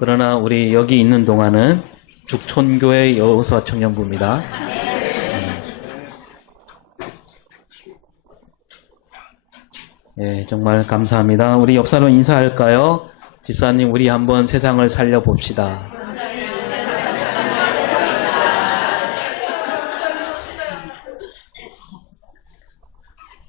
그러나 우리 여기 있는 동안은 죽촌교회 여호수아 청년부입니다. 네, 정말 감사합니다. 우리 옆 사람 인사할까요? 집사님, 우리 한번 세상을 살려봅시다.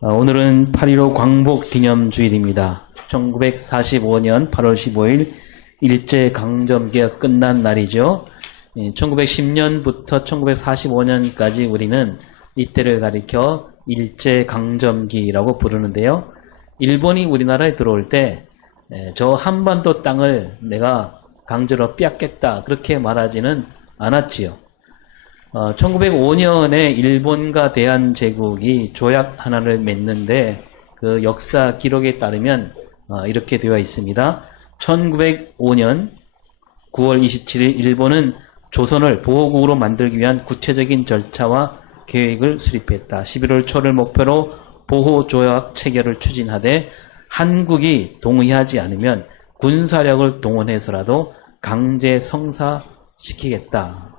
오늘은 8.15 광복 기념주일입니다. 1945년 8월 15일 일제강점기가 끝난 날이죠. 1910년부터 1945년까지 우리는 이때를 가리켜 일제강점기라고 부르는데요. 일본이 우리나라에 들어올 때 저 한반도 땅을 내가 강제로 빼앗겠다 그렇게 말하지는 않았지요. 1905년에 일본과 대한제국이 조약 하나를 맺는데 그 역사 기록에 따르면 이렇게 되어 있습니다. 1905년 9월 27일 일본은 조선을 보호국으로 만들기 위한 구체적인 절차와 계획을 수립했다. 11월 초를 목표로 보호조약 체결을 추진하되 한국이 동의하지 않으면 군사력을 동원해서라도 강제 성사시키겠다.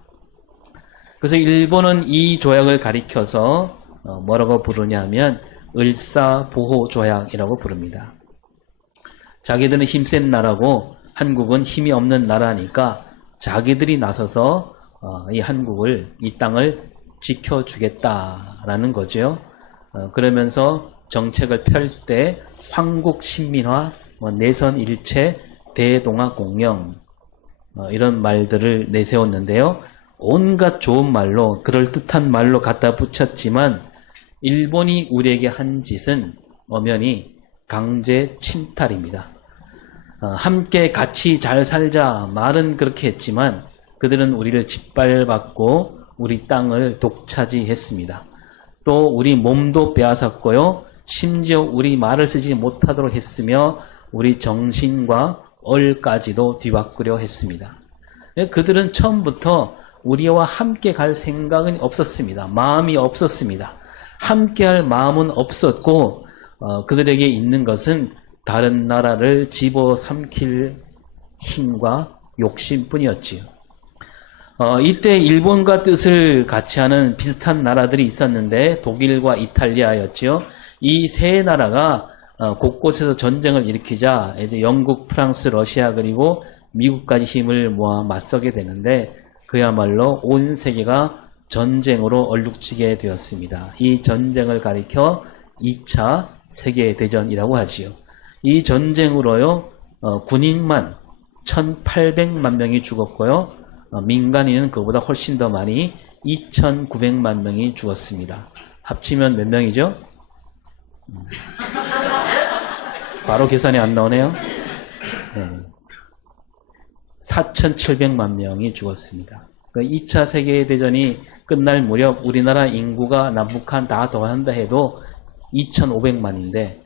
그래서 일본은 이 조약을 가리켜서 뭐라고 부르냐 하면 을사보호조약이라고 부릅니다. 자기들은 힘센 나라고 한국은 힘이 없는 나라니까 자기들이 나서서 이 한국을, 이 땅을 지켜주겠다라는 거죠. 그러면서 정책을 펼 때 황국신민화, 내선일체, 대동아공영 이런 말들을 내세웠는데요. 온갖 좋은 말로, 그럴듯한 말로 갖다 붙였지만 일본이 우리에게 한 짓은 엄연히 강제 침탈입니다. 함께 같이 잘 살자 말은 그렇게 했지만 그들은 우리를 짓밟았고 우리 땅을 독차지했습니다. 또 우리 몸도 빼앗았고요. 심지어 우리 말을 쓰지 못하도록 했으며 우리 정신과 얼까지도 뒤바꾸려 했습니다. 그들은 처음부터 우리와 함께 갈 생각은 없었습니다. 마음이 없었습니다. 함께 할 마음은 없었고 그들에게 있는 것은 다른 나라를 집어삼킬 힘과 욕심뿐이었지요. 이때 일본과 뜻을 같이 하는 비슷한 나라들이 있었는데 독일과 이탈리아였지요. 이 세 나라가 곳곳에서 전쟁을 일으키자 이제 영국, 프랑스, 러시아 그리고 미국까지 힘을 모아 맞서게 되는데 그야말로 온 세계가 전쟁으로 얼룩지게 되었습니다. 이 전쟁을 가리켜 2차 세계대전이라고 하지요. 이 전쟁으로요 군인만 1,800만 명이 죽었고요. 민간인은 그보다 훨씬 더 많이 2,900만 명이 죽었습니다. 합치면 몇 명이죠? 바로 계산이 안 나오네요. 4,700만 명이 죽었습니다. 2차 세계대전이 끝날 무렵 우리나라 인구가 남북한 다 더한다 해도 2,500만인데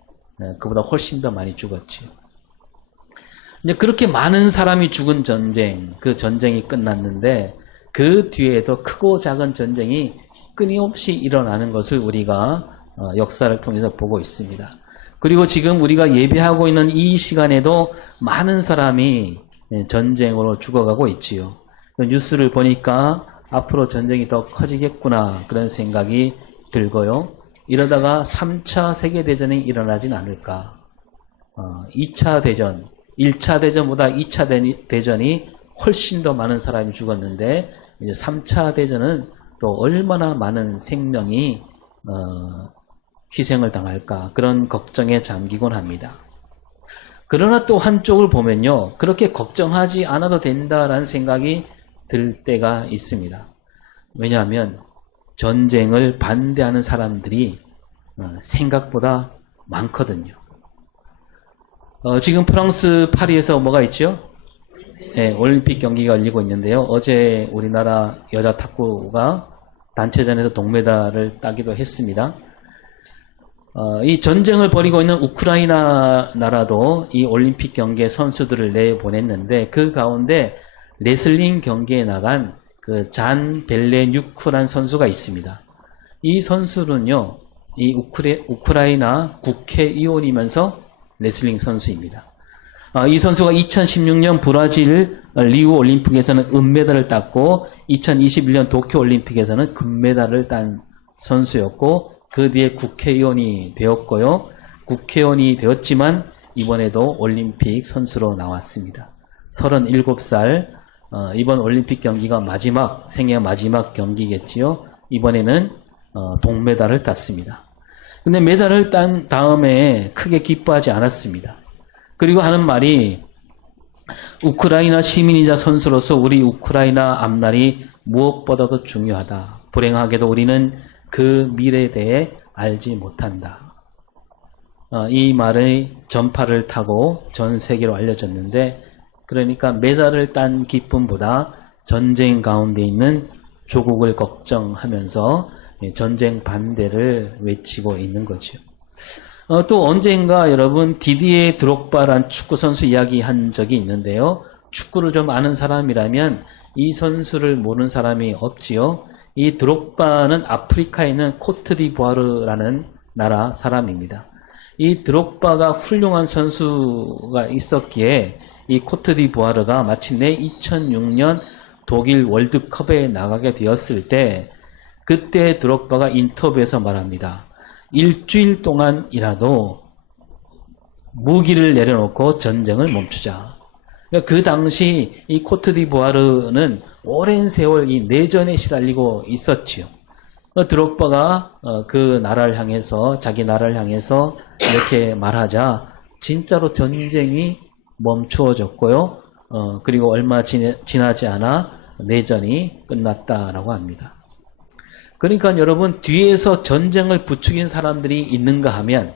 그보다 훨씬 더 많이 죽었지요. 이제 그렇게 많은 사람이 죽은 전쟁, 그 전쟁이 끝났는데 그 뒤에도 크고 작은 전쟁이 끊임없이 일어나는 것을 우리가 역사를 통해서 보고 있습니다. 그리고 지금 우리가 예배하고 있는 이 시간에도 많은 사람이 전쟁으로 죽어가고 있지요. 뉴스를 보니까 앞으로 전쟁이 더 커지겠구나 그런 생각이 들고요. 이러다가 3차 세계대전이 일어나진 않을까. 2차 대전, 1차 대전보다 2차 대전이 훨씬 더 많은 사람이 죽었는데 이제 3차 대전은 또 얼마나 많은 생명이 희생을 당할까 그런 걱정에 잠기곤 합니다. 그러나 또 한쪽을 보면요. 그렇게 걱정하지 않아도 된다라는 생각이 들 때가 있습니다. 왜냐하면 전쟁을 반대하는 사람들이 생각보다 많거든요. 지금 프랑스 파리에서 뭐가 있죠? 네, 올림픽 경기가 열리고 있는데요. 어제 우리나라 여자 탁구가 단체전에서 동메달을 따기도 했습니다. 이 전쟁을 벌이고 있는 우크라이나 나라도 이 올림픽 경기에 선수들을 내보냈는데 그 가운데 레슬링 경기에 나간 그 잔 벨레뉴크라는 선수가 있습니다. 이 선수는요, 이 우크라이나 국회의원이면서 레슬링 선수입니다. 이 선수가 2016년 브라질 리우 올림픽에서는 은메달을 땄고 2021년 도쿄 올림픽에서는 금메달을 딴 선수였고 그 뒤에 국회의원이 되었고요. 국회의원이 되었지만 이번에도 올림픽 선수로 나왔습니다. 37살 이번 올림픽 경기가 생애 마지막 경기겠지요. 이번에는 동메달을 땄습니다. 근데 메달을 딴 다음에 크게 기뻐하지 않았습니다. 그리고 하는 말이 우크라이나 시민이자 선수로서 우리 우크라이나 앞날이 무엇보다도 중요하다. 불행하게도 우리는 그 미래에 대해 알지 못한다. 이 말의 전파를 타고 전 세계로 알려졌는데 그러니까 메달을 딴 기쁨보다 전쟁 가운데 있는 조국을 걱정하면서 전쟁 반대를 외치고 있는 거죠. 또 언젠가 여러분 디디에 드록바란 축구선수 이야기한 적이 있는데요. 축구를 좀 아는 사람이라면 이 선수를 모르는 사람이 없지요. 이 드록바는 아프리카에 있는 코트디부아르라는 나라 사람입니다. 이 드록바가 훌륭한 선수가 있었기에 이 코트디부아르가 마침내 2006년 독일 월드컵에 나가게 되었을 때 그때 드록바가 인터뷰에서 말합니다. 일주일 동안이라도 무기를 내려놓고 전쟁을 멈추자. 그러니까 그 당시 이 코트디부아르는 오랜 세월 이 내전에 시달리고 있었지요. 드록바가 그 나라를 향해서 자기 나라를 향해서 이렇게 말하자 진짜로 전쟁이 멈추어졌고요. 그리고 얼마 지나지 않아 내전이 끝났다라고 합니다. 그러니까 여러분 뒤에서 전쟁을 부추긴 사람들이 있는가 하면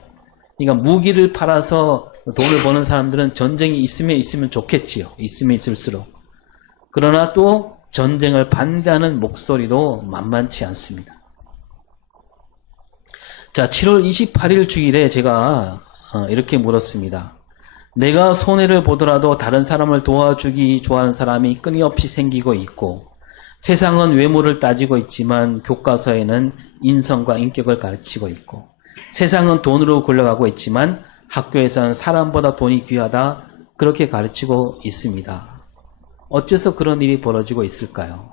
그러니까 무기를 팔아서 돈을 버는 사람들은 전쟁이 있으면 좋겠지요. 있으면 있을수록. 그러나 또 전쟁을 반대하는 목소리도 만만치 않습니다. 자, 7월 28일 주일에 제가 이렇게 물었습니다. 내가 손해를 보더라도 다른 사람을 도와주기 좋아하는 사람이 끊임없이 생기고 있고 세상은 외모를 따지고 있지만 교과서에는 인성과 인격을 가르치고 있고 세상은 돈으로 굴러가고 있지만 학교에서는 사람보다 돈이 귀하다 그렇게 가르치고 있습니다. 어째서 그런 일이 벌어지고 있을까요?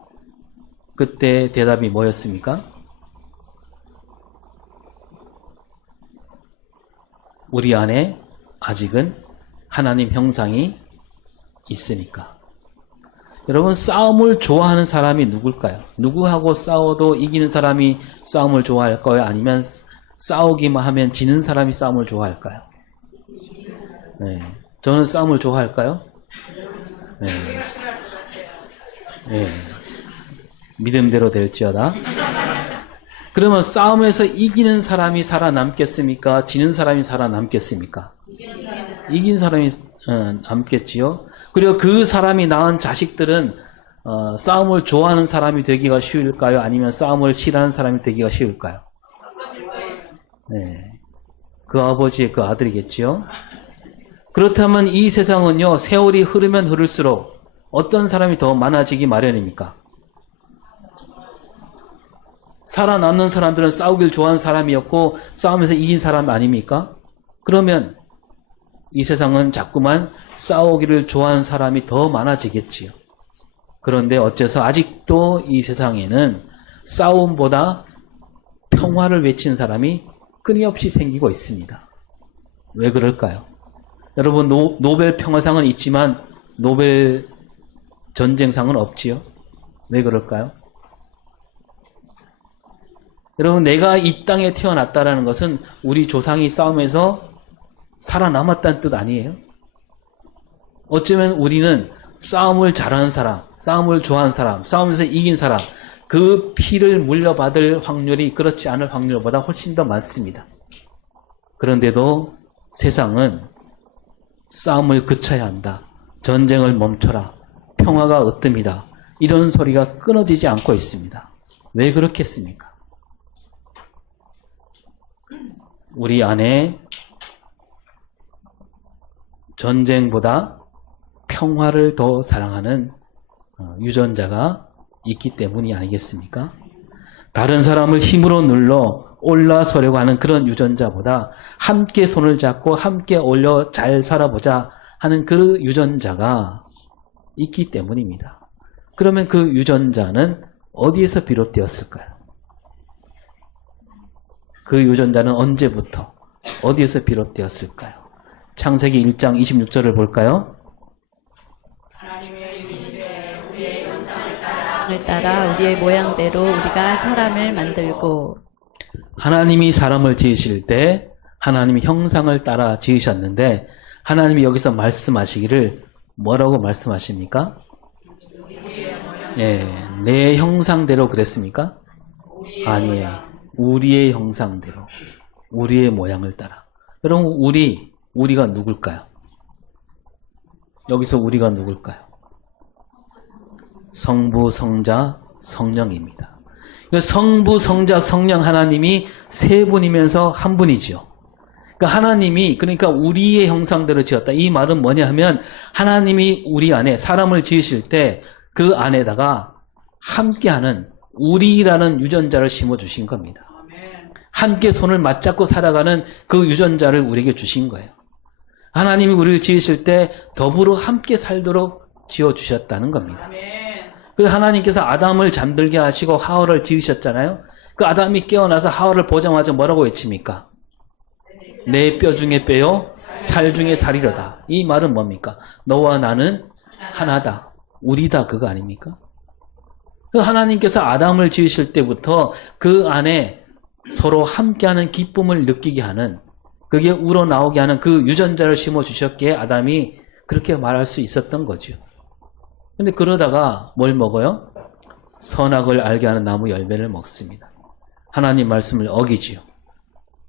그때 대답이 뭐였습니까? 우리 안에 아직은 하나님 형상이 있으니까. 여러분 싸움을 좋아하는 사람이 누굴까요? 누구하고 싸워도 이기는 사람이 싸움을 좋아할까요? 아니면 싸우기만 하면 지는 사람이 싸움을 좋아할까요? 네, 저는 싸움을 좋아할까요? 네. 네. 믿음대로 될지어다. 그러면 싸움에서 이기는 사람이 살아남겠습니까? 지는 사람이 살아남겠습니까? 이긴 사람이 남겠지요. 그리고 그 사람이 낳은 자식들은 싸움을 좋아하는 사람이 되기가 쉬울까요? 아니면 싸움을 싫어하는 사람이 되기가 쉬울까요? 네, 그 아버지의 그 아들이겠지요. 그렇다면 이 세상은요, 세월이 흐르면 흐를수록 어떤 사람이 더 많아지기 마련입니까? 살아남는 사람들은 싸우길 좋아하는 사람이었고 싸움에서 이긴 사람 아닙니까? 그러면 이 세상은 자꾸만 싸우기를 좋아하는 사람이 더 많아지겠지요. 그런데 어째서 아직도 이 세상에는 싸움보다 평화를 외치는 사람이 끊임없이 생기고 있습니다. 왜 그럴까요? 여러분 노벨 평화상은 있지만 노벨 전쟁상은 없지요. 왜 그럴까요? 여러분 내가 이 땅에 태어났다라는 것은 우리 조상이 싸움에서 살아남았다는 뜻 아니에요? 어쩌면 우리는 싸움을 잘하는 사람, 싸움을 좋아하는 사람, 싸움에서 이긴 사람 그 피를 물려받을 확률이 그렇지 않을 확률보다 훨씬 더 많습니다. 그런데도 세상은 싸움을 그쳐야 한다. 전쟁을 멈춰라. 평화가 으뜸이다. 이런 소리가 끊어지지 않고 있습니다. 왜 그렇겠습니까? 우리 안에 전쟁보다 평화를 더 사랑하는 유전자가 있기 때문이 아니겠습니까? 다른 사람을 힘으로 눌러 올라서려고 하는 그런 유전자보다 함께 손을 잡고 함께 올려 잘 살아보자 하는 그 유전자가 있기 때문입니다. 그러면 그 유전자는 어디에서 비롯되었을까요? 그 유전자는 언제부터 어디에서 비롯되었을까요? 창세기 1장 26절을 볼까요? 따라 우리의 모양대로 우리가 사람을 만들고. 하나님이 사람을 지으실 때 하나님이 형상을 따라 지으셨는데 하나님이 여기서 말씀하시기를 뭐라고 말씀하십니까? 예, 내 형상대로 그랬습니까? 아니에요. 우리의 형상대로, 우리의 모양을 따라. 여러분, 우리가 누굴까요? 여기서 우리가 누굴까요? 성부, 성자, 성령입니다. 성부, 성자, 성령 하나님이 세 분이면서 한 분이지요. 그러니까 하나님이 그러니까 우리의 형상대로 지었다. 이 말은 뭐냐 하면 하나님이 우리 안에 사람을 지으실 때 그 안에다가 함께하는 우리라는 유전자를 심어주신 겁니다. 함께 손을 맞잡고 살아가는 그 유전자를 우리에게 주신 거예요. 하나님이 우리를 지으실 때 더불어 함께 살도록 지어주셨다는 겁니다. 그래서 하나님께서 아담을 잠들게 하시고 하와를 지으셨잖아요. 그 아담이 깨어나서 하와를 보자마자 뭐라고 외칩니까? 내 뼈 중에 뼈요, 살 중에 살이로다. 이 말은 뭡니까? 너와 나는 하나다. 우리다. 그거 아닙니까? 하나님께서 아담을 지으실 때부터 그 안에 서로 함께하는 기쁨을 느끼게 하는, 그게 우러나오게 하는 그 유전자를 심어주셨기에 아담이 그렇게 말할 수 있었던 거죠. 근데 그러다가 뭘 먹어요? 선악을 알게 하는 나무 열매를 먹습니다. 하나님 말씀을 어기지요.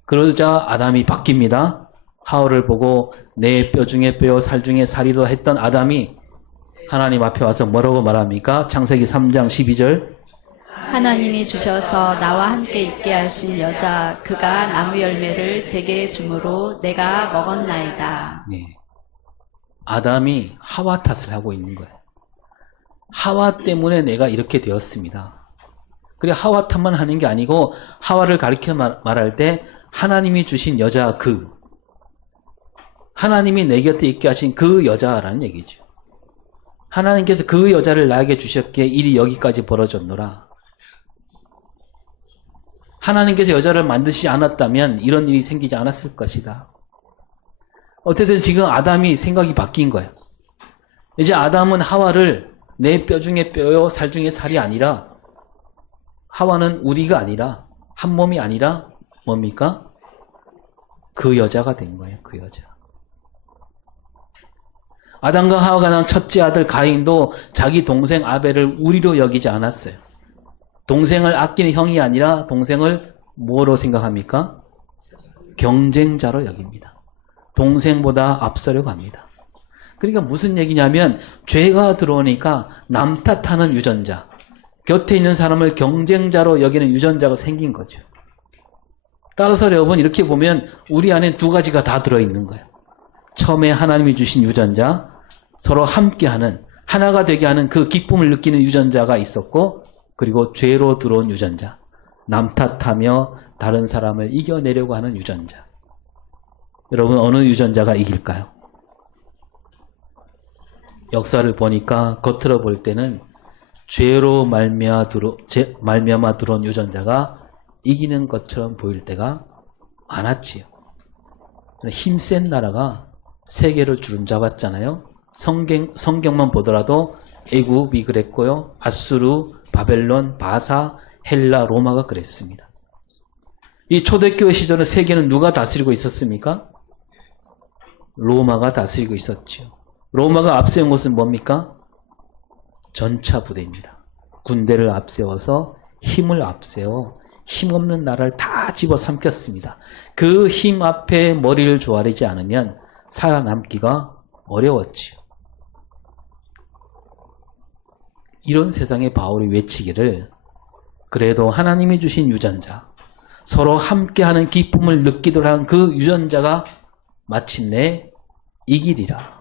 그러자 아담이 바뀝니다. 하와를 보고 내 뼈 중에 뼈, 살 중에 살이로 했던 아담이 하나님 앞에 와서 뭐라고 말합니까? 창세기 3장 12절. 하나님이 주셔서 나와 함께 있게 하신 여자 그가 나무 열매를 제게 주므로 내가 먹었나이다. 네. 아담이 하와 탓을 하고 있는 거예요. 하와 때문에 내가 이렇게 되었습니다. 그래 하와 탓만 하는 게 아니고 하와를 가리켜 말할 때 하나님이 주신 여자 하나님이 내 곁에 있게 하신 그 여자라는 얘기죠. 하나님께서 그 여자를 나에게 주셨기에 일이 여기까지 벌어졌노라. 하나님께서 여자를 만드시지 않았다면 이런 일이 생기지 않았을 것이다. 어쨌든 지금 아담이 생각이 바뀐 거예요. 이제 아담은 하와를 내 뼈 중에 뼈요, 살 중에 살이 아니라 하와는 우리가 아니라 한 몸이 아니라 뭡니까? 그 여자가 된 거예요. 그 여자. 아담과 하와가 낳은 첫째 아들 가인도 자기 동생 아벨을 우리로 여기지 않았어요. 동생을 아끼는 형이 아니라 동생을 뭐로 생각합니까? 경쟁자로 여깁니다. 동생보다 앞서려고 합니다. 그러니까 무슨 얘기냐면 죄가 들어오니까 남 탓하는 유전자, 곁에 있는 사람을 경쟁자로 여기는 유전자가 생긴 거죠. 따라서 여러분 이렇게 보면 우리 안에 두 가지가 다 들어있는 거예요. 처음에 하나님이 주신 유전자, 서로 함께하는, 하나가 되게 하는 그 기쁨을 느끼는 유전자가 있었고, 그리고 죄로 들어온 유전자, 남 탓하며 다른 사람을 이겨내려고 하는 유전자. 여러분 어느 유전자가 이길까요? 역사를 보니까 겉으로 볼 때는 죄로 말미암아 들어온 유전자가 이기는 것처럼 보일 때가 많았지요. 힘센 나라가 세계를 주름잡았잖아요. 성경만 보더라도 애굽이 그랬고요. 아수르, 바벨론, 바사, 헬라, 로마가 그랬습니다. 이 초대교회 시절에 세계는 누가 다스리고 있었습니까? 로마가 다스리고 있었죠. 로마가 앞세운 것은 뭡니까? 전차 부대입니다. 군대를 앞세워서 힘을 앞세워 힘없는 나라를 다 집어삼켰습니다. 그 힘 앞에 머리를 조아리지 않으면 살아남기가 어려웠지요. 이런 세상에 바울이 외치기를 그래도 하나님이 주신 유전자, 서로 함께하는 기쁨을 느끼도록 한 그 유전자가 마침내 이기리라.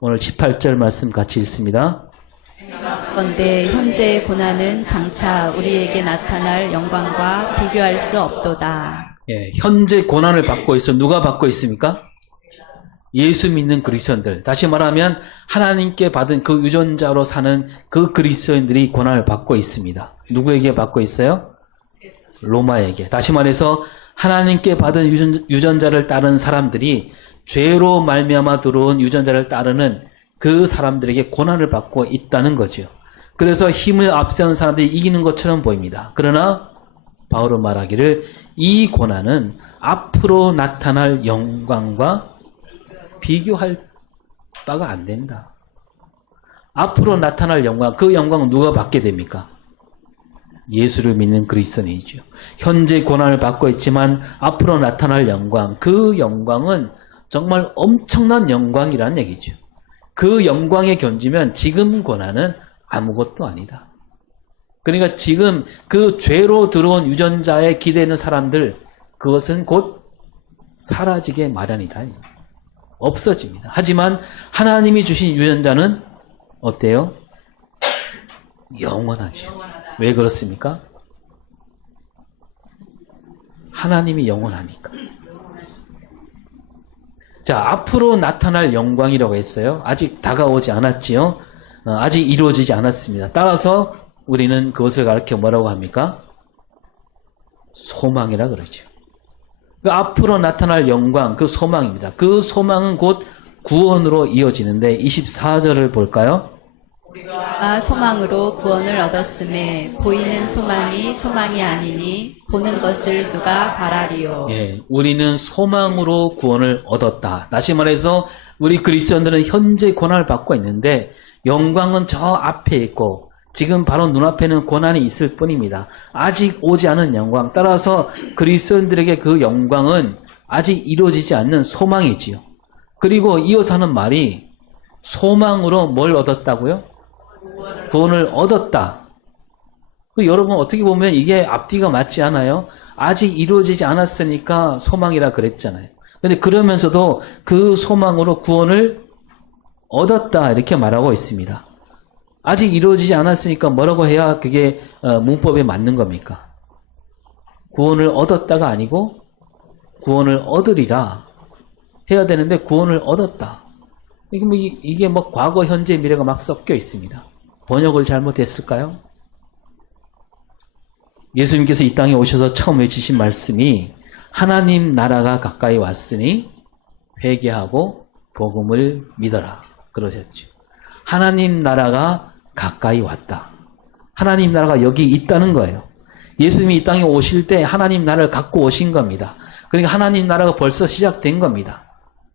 오늘 18절 말씀 같이 읽습니다. 그런데 현재의 고난은 장차 우리에게 나타날 영광과 비교할 수 없도다. 예, 현재 고난을 받고 있어. 누가 받고 있습니까? 예수 믿는 그리스도인들, 다시 말하면 하나님께 받은 그 유전자로 사는 그 그리스도인들이 고난을 받고 있습니다. 누구에게 받고 있어요? 로마에게. 다시 말해서 하나님께 받은 유전자를 따르는 사람들이 죄로 말미암아 들어온 유전자를 따르는 그 사람들에게 고난을 받고 있다는 거죠. 그래서 힘을 앞세우는 사람들이 이기는 것처럼 보입니다. 그러나 바울은 말하기를 이 고난은 앞으로 나타날 영광과 비교할 바가 안 된다. 앞으로 나타날 영광, 그 영광은 누가 받게 됩니까? 예수를 믿는 그리스도인이죠. 현재 고난을 받고 있지만 앞으로 나타날 영광, 그 영광은 정말 엄청난 영광이라는 얘기죠. 그 영광에 견주면 지금 고난은 아무것도 아니다. 그러니까 지금 그 죄로 들어온 유전자에 기대는 사람들, 그것은 곧 사라지게 마련이다. 없어집니다. 하지만 하나님이 주신 유전자는 어때요? 영원하죠. 왜 그렇습니까? 하나님이 영원하니까. 자, 앞으로 나타날 영광이라고 했어요. 아직 다가오지 않았지요. 아직 이루어지지 않았습니다. 따라서 우리는 그것을 가르쳐 뭐라고 합니까? 소망이라 그러죠. 그 앞으로 나타날 영광, 그 소망입니다. 그 소망은 곧 구원으로 이어지는데 24절을 볼까요? 우리가 소망으로 구원을 얻었음에 보이는 소망이 소망이 아니니 보는 것을 누가 바라리요. 예, 우리는 소망으로 구원을 얻었다. 다시 말해서 우리 그리스도인들은 현재 고난을 받고 있는데 영광은 저 앞에 있고 지금 바로 눈앞에는 고난이 있을 뿐입니다. 아직 오지 않은 영광. 따라서 그리스도인들에게 그 영광은 아직 이루어지지 않는 소망이지요. 그리고 이어서 하는 말이 소망으로 뭘 얻었다고요? 구원을 얻었다. 여러분 어떻게 보면 이게 앞뒤가 맞지 않아요? 아직 이루어지지 않았으니까 소망이라 그랬잖아요. 근데 그러면서도 그 소망으로 구원을 얻었다 이렇게 말하고 있습니다. 아직 이루어지지 않았으니까 뭐라고 해야 그게 문법에 맞는 겁니까? 구원을 얻었다가 아니고 구원을 얻으리라 해야 되는데 구원을 얻었다. 이게 뭐 과거, 현재, 미래가 막 섞여 있습니다. 번역을 잘못했을까요? 예수님께서 이 땅에 오셔서 처음 외치신 말씀이 하나님 나라가 가까이 왔으니 회개하고 복음을 믿어라 그러셨죠. 하나님 나라가 가까이 왔다. 하나님 나라가 여기 있다는 거예요. 예수님이 이 땅에 오실 때 하나님 나라를 갖고 오신 겁니다. 그러니까 하나님 나라가 벌써 시작된 겁니다.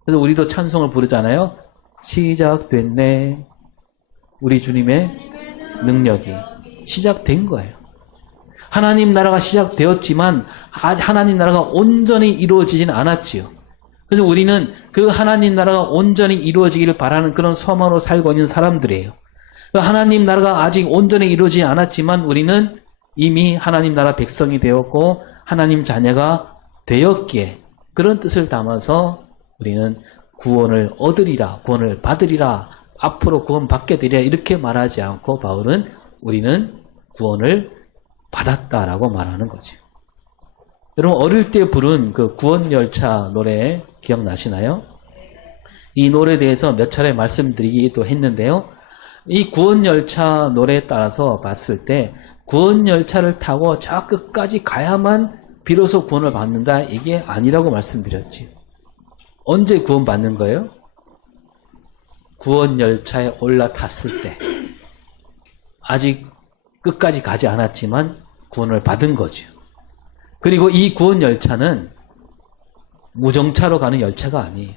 그래서 우리도 찬송을 부르잖아요. 시작됐네. 우리 주님의 능력이 시작된 거예요. 하나님 나라가 시작되었지만 하나님 나라가 온전히 이루어지진 않았지요. 그래서 우리는 그 하나님 나라가 온전히 이루어지기를 바라는 그런 소망으로 살고 있는 사람들이에요. 하나님 나라가 아직 온전히 이루어지지 않았지만 우리는 이미 하나님 나라 백성이 되었고 하나님 자녀가 되었기에 그런 뜻을 담아서 우리는 구원을 얻으리라, 구원을 받으리라, 앞으로 구원 받게 되리라 이렇게 말하지 않고 바울은 우리는 구원을 받았다라고 말하는 거죠. 여러분 어릴 때 부른 그 구원열차 노래 기억나시나요? 이 노래에 대해서 몇 차례 말씀드리기도 했는데요. 이 구원열차 노래에 따라서 봤을 때 구원열차를 타고 저 끝까지 가야만 비로소 구원을 받는다 이게 아니라고 말씀드렸지. 언제 구원받는 거예요? 구원열차에 올라탔을 때. 아직 끝까지 가지 않았지만 구원을 받은 거죠. 그리고 이 구원열차는 무정차로 가는 열차가 아니에요.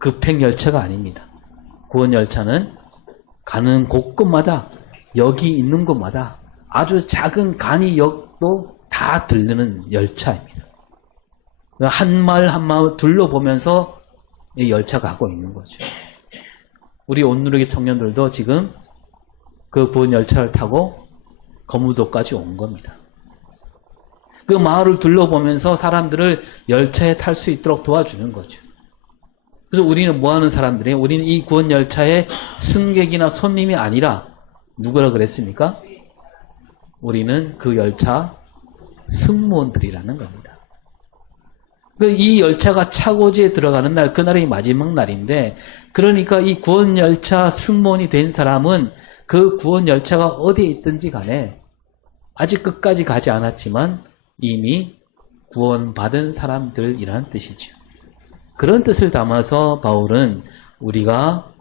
급행열차가 아닙니다. 구원열차는 가는 곳곳마다 역이 있는 곳마다 아주 작은 간이역도 다 들르는 열차입니다. 한 마을 한 마을 둘러보면서 이 열차가 가고 있는 거죠. 우리 온누리기 청년들도 지금 그 구원열차를 타고 거무도까지 온 겁니다. 그 마을을 둘러보면서 사람들을 열차에 탈 수 있도록 도와주는 거죠. 그래서 우리는 뭐 하는 사람들이에요? 우리는 이 구원열차의 승객이나 손님이 아니라 누구라 그랬습니까? 우리는 그 열차 승무원들이라는 겁니다. 이 열차가 차고지에 들어가는 날, 그날이 마지막 날인데, 그러니까 이 구원 열차 승무원이 된 사람은 그 구원 열차가 어디에 있든지 간에 아직 끝까지 가지 않았지만 이미 구원받은 사람들이라는 뜻이죠. 그런 뜻을 담아서 바울은 우리가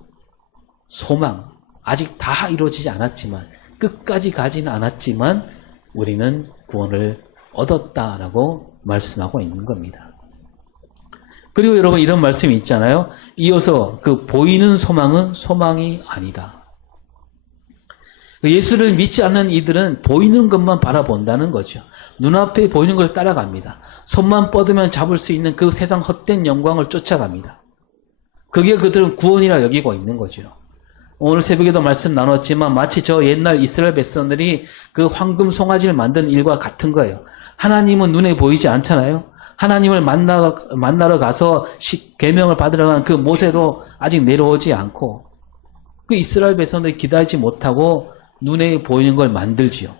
소망, 아직 다 이루어지지 않았지만, 끝까지 가지는 않았지만 우리는 구원을 얻었다라고 말씀하고 있는 겁니다. 그리고 여러분 이런 말씀이 있잖아요. 이어서 그 보이는 소망은 소망이 아니다. 예수를 믿지 않는 이들은 보이는 것만 바라본다는 거죠. 눈앞에 보이는 걸 따라갑니다. 손만 뻗으면 잡을 수 있는 그 세상 헛된 영광을 쫓아갑니다. 그게 그들은 구원이라 여기고 있는 거죠. 오늘 새벽에도 말씀 나눴지만 마치 저 옛날 이스라엘 백성들이 그 황금 송아지를 만드는 일과 같은 거예요. 하나님은 눈에 보이지 않잖아요. 하나님을 만나러 가서 계명을 받으러 간 그 모세도 아직 내려오지 않고 그 이스라엘 백성들이 기다리지 못하고 눈에 보이는 걸 만들지요.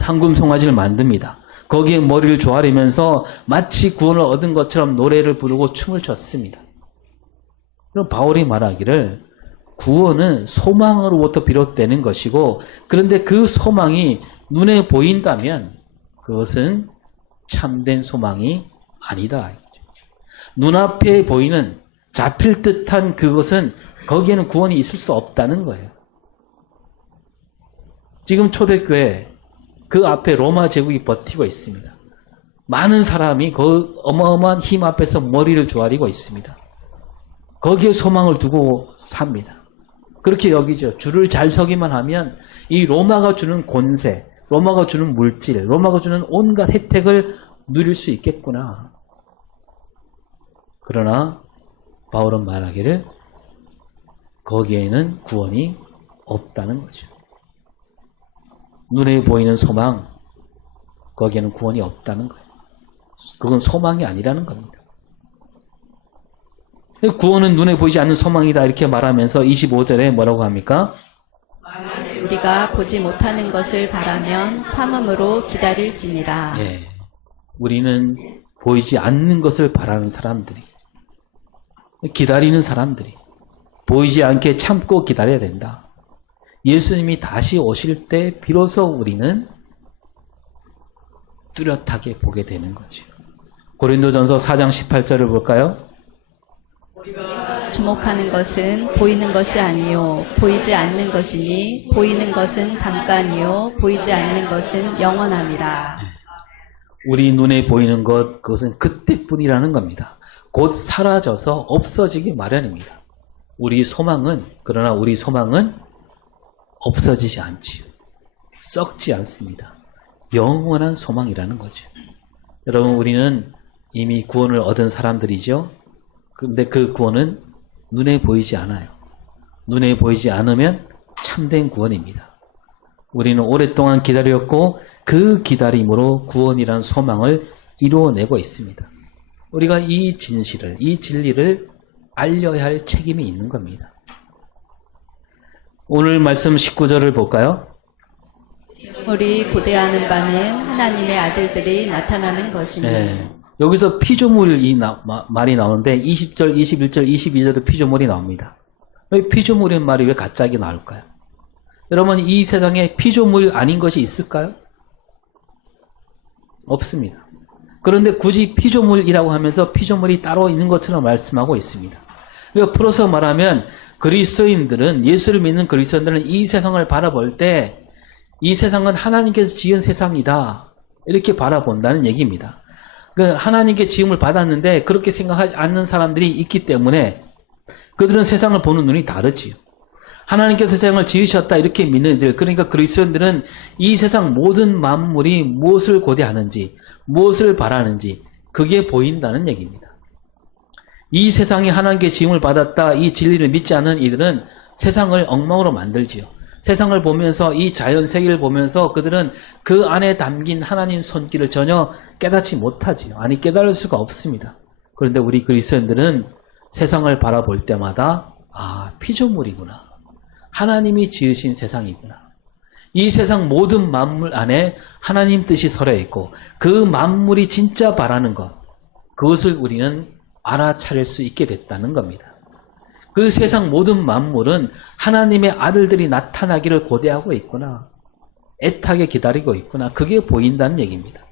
황금 송아지를 만듭니다. 거기에 머리를 조아리면서 마치 구원을 얻은 것처럼 노래를 부르고 춤을 췄습니다. 그럼 바울이 말하기를 구원은 소망으로부터 비롯되는 것이고, 그런데 그 소망이 눈에 보인다면 그것은 참된 소망이 아니다. 눈앞에 보이는 잡힐 듯한 그것은 거기에는 구원이 있을 수 없다는 거예요. 지금 초대교회 그 앞에 로마 제국이 버티고 있습니다. 많은 사람이 그 어마어마한 힘 앞에서 머리를 조아리고 있습니다. 거기에 소망을 두고 삽니다. 그렇게 여기죠. 줄을 잘 서기만 하면 이 로마가 주는 권세, 로마가 주는 물질, 로마가 주는 온갖 혜택을 누릴 수 있겠구나. 그러나 바울은 말하기를 거기에는 구원이 없다는 거죠. 눈에 보이는 소망, 거기에는 구원이 없다는 거예요. 그건 소망이 아니라는 겁니다. 구원은 눈에 보이지 않는 소망이다 이렇게 말하면서 25절에 뭐라고 합니까? 우리가 보지 못하는 것을 바라면 참음으로 기다릴지니라. 예, 우리는 보이지 않는 것을 바라는 사람들이, 기다리는 사람들이 보이지 않게 참고 기다려야 된다. 예수님이 다시 오실 때 비로소 우리는 뚜렷하게 보게 되는 거죠. 고린도전서 4장 18절을 볼까요? 주목하는 것은 보이는 것이 아니요 보이지 않는 것이니 보이는 것은 잠깐이요 보이지 않는 것은 영원함이라. 우리 눈에 보이는 것, 그것은 그때뿐이라는 겁니다. 곧 사라져서 없어지기 마련입니다. 그러나 우리 소망은 없어지지 않지요. 썩지 않습니다. 영원한 소망이라는 거죠. 여러분, 우리는 이미 구원을 얻은 사람들이죠. 그런데 그 구원은 눈에 보이지 않아요. 눈에 보이지 않으면 참된 구원입니다. 우리는 오랫동안 기다렸고 그 기다림으로 구원이라는 소망을 이루어내고 있습니다. 우리가 이 진실을, 이 진리를 알려야 할 책임이 있는 겁니다. 오늘 말씀 19절을 볼까요? 우리 고대하는 바는 하나님의 아들들이 나타나는 것이니. 네. 여기서 피조물 말이 나오는데 20절, 21절, 22절에 피조물이 나옵니다. 피조물인 말이 왜 갑자기 나올까요? 여러분, 이 세상에 피조물 아닌 것이 있을까요? 없습니다. 그런데 굳이 피조물이라고 하면서 피조물이 따로 있는 것처럼 말씀하고 있습니다. 그러니까 풀어서 말하면 그리스도인들은, 예수를 믿는 그리스도인들은 이 세상을 바라볼 때 이 세상은 하나님께서 지은 세상이다 이렇게 바라본다는 얘기입니다. 하나님께 지음을 받았는데 그렇게 생각하지 않는 사람들이 있기 때문에 그들은 세상을 보는 눈이 다르지요. 하나님께서 세상을 지으셨다 이렇게 믿는 이들, 그러니까 그리스도인들은 이 세상 모든 만물이 무엇을 고대하는지, 무엇을 바라는지 그게 보인다는 얘기입니다. 이 세상이 하나님께 지음을 받았다, 이 진리를 믿지 않는 이들은 세상을 엉망으로 만들지요. 세상을 보면서, 이 자연 세계를 보면서 그들은 그 안에 담긴 하나님 손길을 전혀 깨닫지 못하지요. 아니, 깨달을 수가 없습니다. 그런데 우리 그리스도인들은 세상을 바라볼 때마다 피조물이구나. 하나님이 지으신 세상이구나. 이 세상 모든 만물 안에 하나님 뜻이 서려 있고 그 만물이 진짜 바라는 것, 그것을 우리는 알아차릴 수 있게 됐다는 겁니다. 그 세상 모든 만물은 하나님의 아들들이 나타나기를 고대하고 있구나. 애타게 기다리고 있구나. 그게 보인다는 얘기입니다.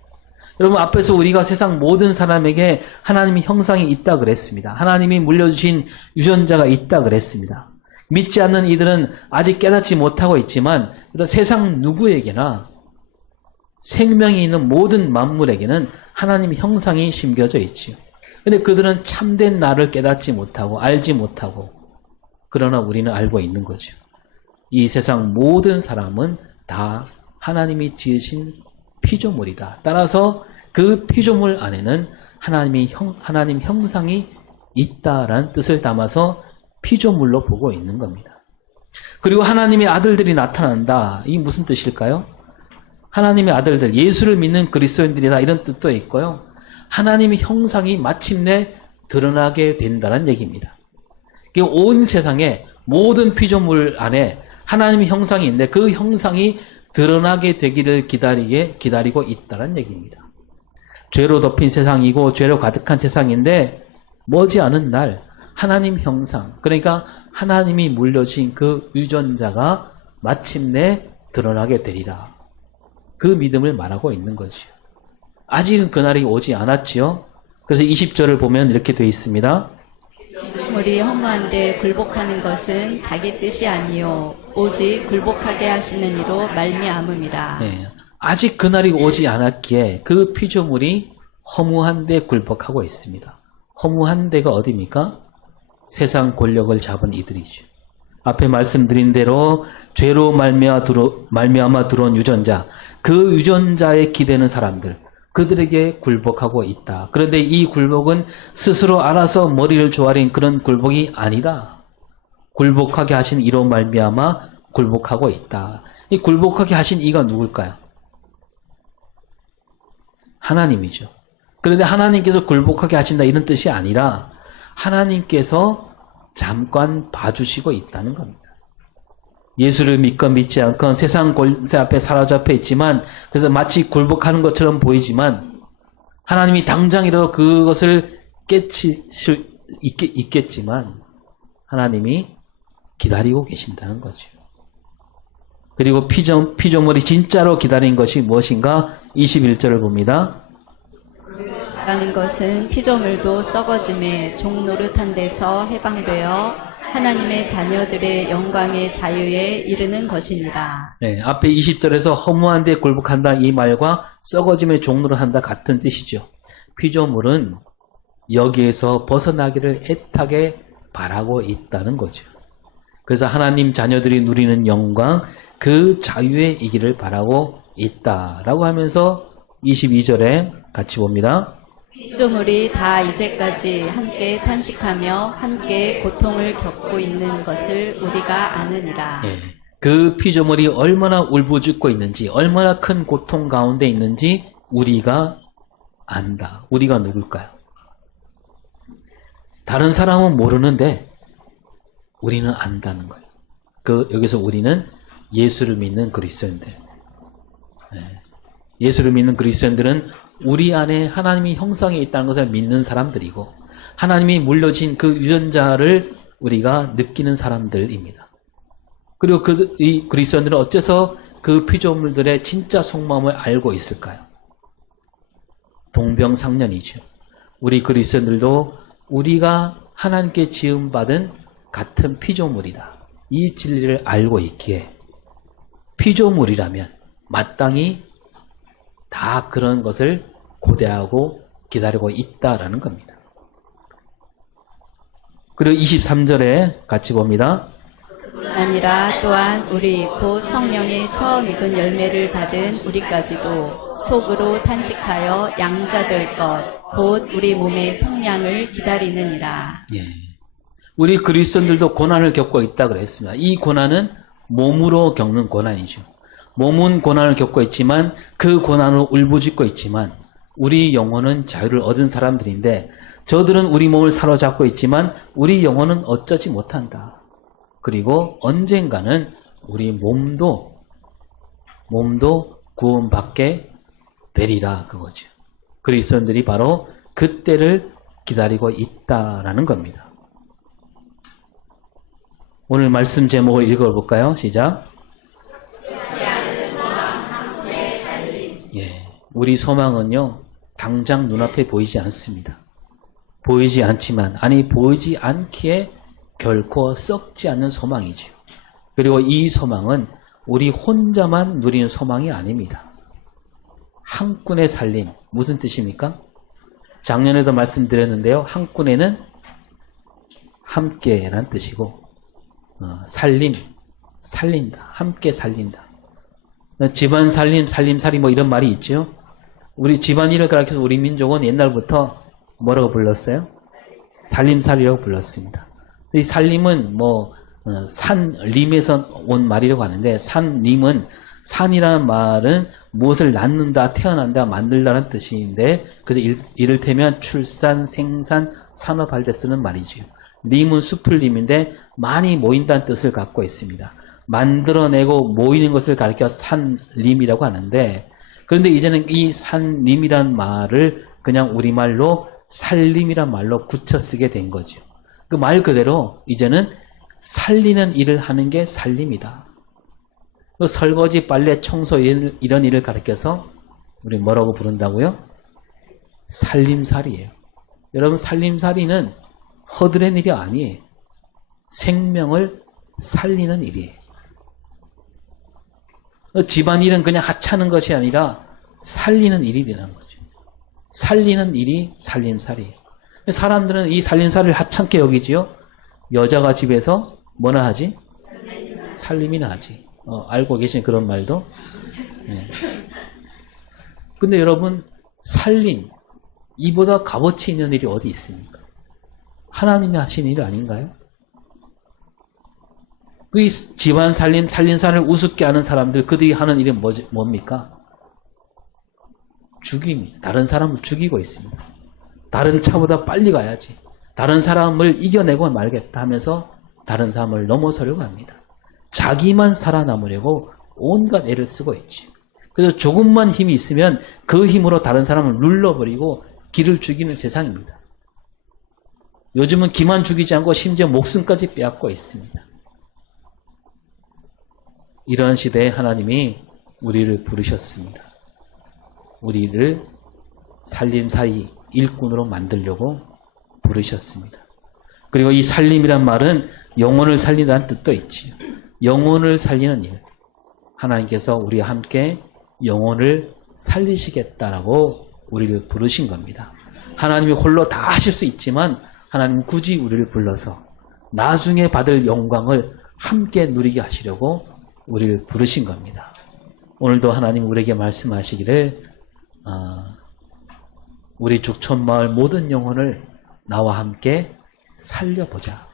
여러분, 앞에서 우리가 세상 모든 사람에게 하나님의 형상이 있다 그랬습니다. 하나님이 물려주신 유전자가 있다 그랬습니다. 믿지 않는 이들은 아직 깨닫지 못하고 있지만 세상 누구에게나 생명이 있는 모든 만물에게는 하나님의 형상이 심겨져 있지요. 근데 그들은 참된 나를 깨닫지 못하고 알지 못하고, 그러나 우리는 알고 있는 거죠. 이 세상 모든 사람은 다 하나님이 지으신 피조물이다. 따라서 그 피조물 안에는 하나님 형상이 있다라는 뜻을 담아서 피조물로 보고 있는 겁니다. 그리고 하나님의 아들들이 나타난다. 이게 무슨 뜻일까요? 하나님의 아들들, 예수를 믿는 그리스도인들이다, 이런 뜻도 있고요. 하나님의 형상이 마침내 드러나게 된다는 얘기입니다. 온 세상의 모든 피조물 안에 하나님의 형상이 있는데 그 형상이 드러나게 되기를 기다리고 있다는 얘기입니다. 죄로 덮인 세상이고 죄로 가득한 세상인데 머지않은 날 하나님 형상, 그러니까 하나님이 물려주신 그 유전자가 마침내 드러나게 되리라. 그 믿음을 말하고 있는 거죠. 아직은 그날이 오지 않았지요. 그래서 20절을 보면 이렇게 되어 있습니다. 우리 허무한데 굴복하는 것은 자기 뜻이 아니요 오직 굴복하게 하시는 이로 말미암음이라. 네, 아직 그날이 오지 않았기에 그 피조물이 허무한데 굴복하고 있습니다. 허무한 데가 어디입니까? 세상 권력을 잡은 이들이죠. 앞에 말씀드린 대로 죄로 말미암아 들어온 유전자, 그 유전자에 기대는 사람들, 그들에게 굴복하고 있다. 그런데 이 굴복은 스스로 알아서 머리를 조아린 그런 굴복이 아니다. 굴복하게 하신 이로 말미암아 굴복하고 있다. 이 굴복하게 하신 이가 누굴까요? 하나님이죠. 그런데 하나님께서 굴복하게 하신다 이런 뜻이 아니라 하나님께서 잠깐 봐주시고 있다는 겁니다. 예수를 믿건 믿지 않건 세상 권세 앞에 사로잡혀 있지만, 그래서 마치 굴복하는 것처럼 보이지만 하나님이 당장이라도 그것을 깨칠 수 있겠지만 하나님이 기다리고 계신다는 거죠. 그리고 피조물이 진짜로 기다린 것이 무엇인가? 21절을 봅니다. 라는 것은 피조물도 썩어짐에 종 노릇한 데서 해방되어 하나님의 자녀들의 영광의 자유에 이르는 것이니라. 네, 앞에 20절에서 허무한 데 굴복한다 이 말과 썩어짐에 종로를 한다 같은 뜻이죠. 피조물은 여기에서 벗어나기를 애타게 바라고 있다는 거죠. 그래서 하나님 자녀들이 누리는 영광, 그 자유에 이기를 바라고 있다라고 하면서 22절에 같이 봅니다. 피조물이 다 이제까지 함께 탄식하며 함께 고통을 겪고 있는 것을 우리가 아느니라. 예, 그 피조물이 얼마나 울부짖고 있는지, 얼마나 큰 고통 가운데 있는지 우리가 안다. 우리가 누굴까요? 다른 사람은 모르는데 우리는 안다는 거예요. 여기서 우리는 예수를 믿는 그리스도인들. 예수를 믿는 그리스도인들은 우리 안에 하나님이 형상이 있다는 것을 믿는 사람들이고, 하나님이 물려진 그 유전자를 우리가 느끼는 사람들입니다. 그리고 이 그리스도인들은 어째서 그 피조물들의 진짜 속마음을 알고 있을까요? 동병상련이죠. 우리 그리스도인들도 우리가 하나님께 지음받은 같은 피조물이다. 이 진리를 알고 있기에 피조물이라면 마땅히 다 그런 것을 고대하고 기다리고 있다라는 겁니다. 그리고 23절에 같이 봅니다. 아니라 또한 우리 곧 성령의 처음 익은 열매를 받은 우리까지도 속으로 탄식하여 양자될 것 곧 우리 몸의 성량을 기다리느니라. 예, 우리 그리스도인들도 고난을 겪고 있다 그랬습니다. 이 고난은 몸으로 겪는 고난이죠. 몸은 고난을 겪고 있지만 그 고난으로 울부짖고 있지만 우리 영혼은 자유를 얻은 사람들인데, 저들은 우리 몸을 사로잡고 있지만 우리 영혼은 어쩌지 못한다. 그리고 언젠가는 우리 몸도 구원받게 되리라, 그거죠. 그리스도인들이 바로 그때를 기다리고 있다라는 겁니다. 오늘 말씀 제목을 읽어볼까요? 시작. 예, 우리 소망은요, 당장 눈앞에 보이지 않습니다. 보이지 않지만, 아니 보이지 않기에 결코 썩지 않는 소망이죠. 그리고 이 소망은 우리 혼자만 누리는 소망이 아닙니다. 한 꾼의 살림, 무슨 뜻입니까? 작년에도 말씀드렸는데요. 한 꾼에는 함께란 뜻이고, 살림, 살린다, 함께 살린다. 집안 살림, 살림살이 뭐 이런 말이 있죠. 우리 집안일을 가르쳐서 우리 민족은 옛날부터 뭐라고 불렀어요? 살림살이라고 불렀습니다. 이 살림은 뭐 산림에서 온 말이라고 하는데, 산림은 산이라는 말은 무엇을 낳는다, 태어난다, 만들다는 뜻인데, 그래서 이를테면 출산, 생산, 산업할 때 쓰는 말이죠. 림은 숲을 림인데 많이 모인다는 뜻을 갖고 있습니다. 만들어내고 모이는 것을 가리켜 산림이라고 하는데, 그런데 이제는 이 산림이란 말을 그냥 우리말로 살림이란 말로 굳혀 쓰게 된 거죠. 그 말 그대로 이제는 살리는 일을 하는 게 살림이다. 설거지, 빨래, 청소 이런 일을 가리켜서 우리 뭐라고 부른다고요? 살림살이에요. 여러분, 살림살이는 허드렛 일이 아니에요. 생명을 살리는 일이에요. 집안일은 그냥 하찮은 것이 아니라 살리는 일이라는 거죠. 살리는 일이 살림살이에요. 사람들은 이 살림살이를 하찮게 여기지요. 여자가 집에서 뭐나 하지? 살림이나 하지. 알고 계신 그런 말도. 네. 근데 여러분, 살림, 이보다 값어치 있는 일이 어디 있습니까? 하나님이 하신 일 아닌가요? 그 집안 살림, 살림살이를 우습게 하는 사람들, 그들이 하는 일은 뭡니까? 죽임이. 다른 사람을 죽이고 있습니다. 다른 차보다 빨리 가야지. 다른 사람을 이겨내고 말겠다 하면서 다른 사람을 넘어서려고 합니다. 자기만 살아남으려고 온갖 애를 쓰고 있지. 그래서 조금만 힘이 있으면 그 힘으로 다른 사람을 눌러버리고 기를 죽이는 세상입니다. 요즘은 기만 죽이지 않고 심지어 목숨까지 빼앗고 있습니다. 이러한 시대에 하나님이 우리를 부르셨습니다. 우리를 살림살이 일꾼으로 만들려고 부르셨습니다. 그리고 이 살림이란 말은 영혼을 살린다는 뜻도 있지요. 영혼을 살리는 일. 하나님께서 우리와 함께 영혼을 살리시겠다라고 우리를 부르신 겁니다. 하나님이 홀로 다 하실 수 있지만 하나님은 굳이 우리를 불러서 나중에 받을 영광을 함께 누리게 하시려고 우리를 부르신 겁니다. 오늘도 하나님 우리에게 말씀하시기를 우리 죽촌마을 모든 영혼을 나와 함께 살려보자.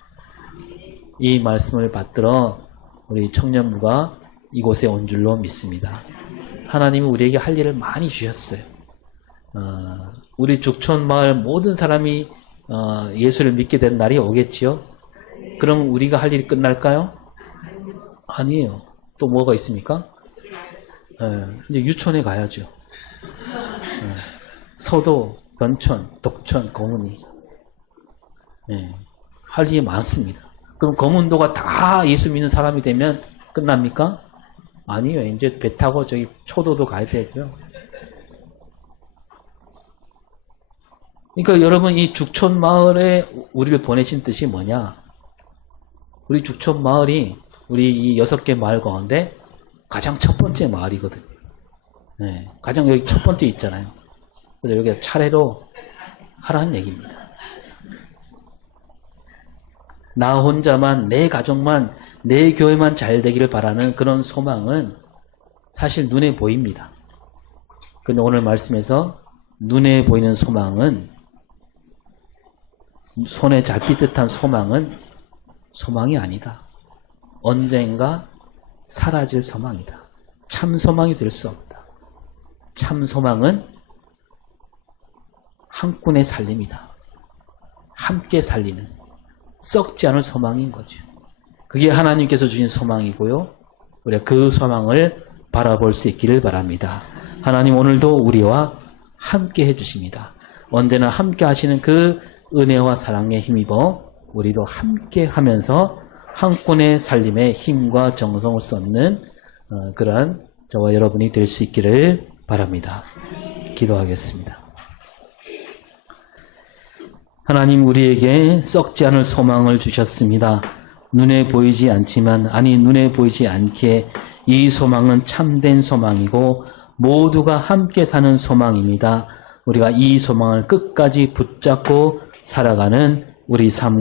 이 말씀을 받들어 우리 청년부가 이곳에 온 줄로 믿습니다. 하나님이 우리에게 할 일을 많이 주셨어요. 우리 죽촌마을 모든 사람이 예수를 믿게 된 날이 오겠지요. 그럼 우리가 할 일이 끝날까요? 아니에요. 또 뭐가 있습니까? 이제 유촌에 가야죠. 서도, 변촌, 덕촌, 거문이. 할 일이 많습니다. 그럼 거문도가 다 예수 믿는 사람이 되면 끝납니까? 아니에요. 이제 배 타고 저기 초도도 가야 되고요. 그러니까 여러분, 이 죽촌 마을에 우리를 보내신 뜻이 뭐냐? 우리 죽촌 마을이 우리 이 6개 마을 가운데 가장 첫 번째 마을이거든요. 가장 여기 첫 번째 있잖아요. 그래서 여기가 차례로 하라는 얘기입니다. 나 혼자만, 내 가족만, 내 교회만 잘 되기를 바라는 그런 소망은 사실 눈에 보입니다. 그런데 오늘 말씀에서 눈에 보이는 소망은, 손에 잡힐 듯한 소망은 소망이 아니다. 언젠가 사라질 소망이다. 참 소망이 될 수 없다. 참 소망은 한 꾼의 살림이다. 함께 살리는, 썩지 않을 소망인 거죠. 그게 하나님께서 주신 소망이고요. 우리가 그 소망을 바라볼 수 있기를 바랍니다. 하나님 오늘도 우리와 함께 해주십니다. 언제나 함께 하시는 그 은혜와 사랑에 힘입어 우리도 함께 하면서 한 꾼의 살림에 힘과 정성을 쏟는 그러한 저와 여러분이 될 수 있기를 바랍니다. 기도하겠습니다. 하나님, 우리에게 썩지 않을 소망을 주셨습니다. 눈에 보이지 않지만, 눈에 보이지 않게 이 소망은 참된 소망이고 모두가 함께 사는 소망입니다. 우리가 이 소망을 끝까지 붙잡고 살아가는 우리 삶